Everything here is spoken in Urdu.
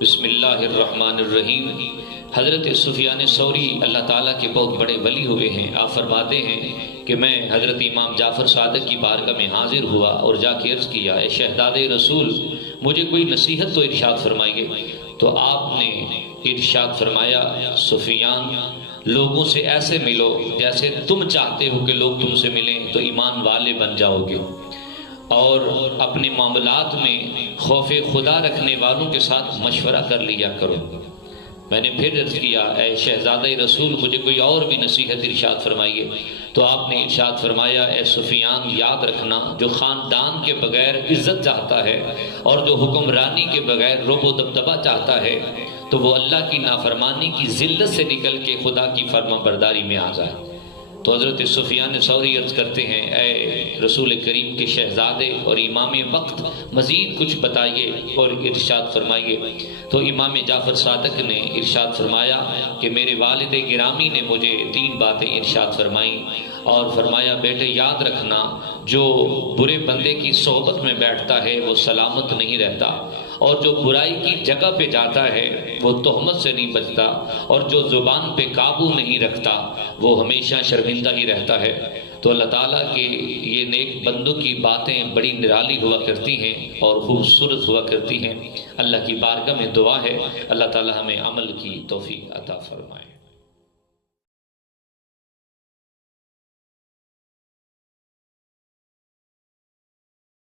بسم اللہ الرحمن الرحیم۔ حضرت سفیان ثوری اللہ تعالیٰ کے بہت بڑے ولی ہوئے ہیں۔ آپ فرماتے ہیں کہ میں حضرت امام جعفر صادق کی بارگاہ میں حاضر ہوا اور جا کے عرض کیا، اے شہزاد رسول مجھے کوئی نصیحت تو ارشاد فرمائیے۔ تو آپ نے ارشاد فرمایا، سفیان لوگوں سے ایسے ملو جیسے تم چاہتے ہو کہ لوگ تم سے ملیں تو ایمان والے بن جاؤ گے، اور اپنے معاملات میں خوف خدا رکھنے والوں کے ساتھ مشورہ کر لیا کرو۔ میں نے پھر عرض کیا، اے شہزادہ رسول مجھے کوئی اور بھی نصیحت ارشاد فرمائیے۔ تو آپ نے ارشاد فرمایا، اے سفیان یاد رکھنا، جو خاندان کے بغیر عزت چاہتا ہے اور جو حکمرانی کے بغیر رعب و دبدبہ چاہتا ہے تو وہ اللہ کی نافرمانی کی ذلت سے نکل کے خدا کی فرما برداری میں آ جائے۔ تو حضرت سفیان ثوری عرض کرتے ہیں، اے رسول کریم کے شہزادے اور امام وقت مزید کچھ بتائیے اور ارشاد فرمائیے۔ تو امام جعفر صادق نے ارشاد فرمایا کہ میرے والد گرامی نے مجھے 3 باتیں ارشاد فرمائیں اور فرمایا، بیٹے یاد رکھنا، جو برے بندے کی صحبت میں بیٹھتا ہے وہ سلامت نہیں رہتا، اور جو برائی کی جگہ پہ جاتا ہے وہ تہمت سے نہیں بچتا، اور جو زبان پہ قابو نہیں رکھتا وہ ہمیشہ شرمندہ ہی رہتا ہے۔ تو اللہ تعالیٰ کے یہ نیک بندوں کی باتیں بڑی نرالی ہوا کرتی ہیں اور خوبصورت ہوا کرتی ہیں۔ اللہ کی بارگاہ میں دعا ہے اللہ تعالیٰ ہمیں عمل کی توفیق عطا فرمائے۔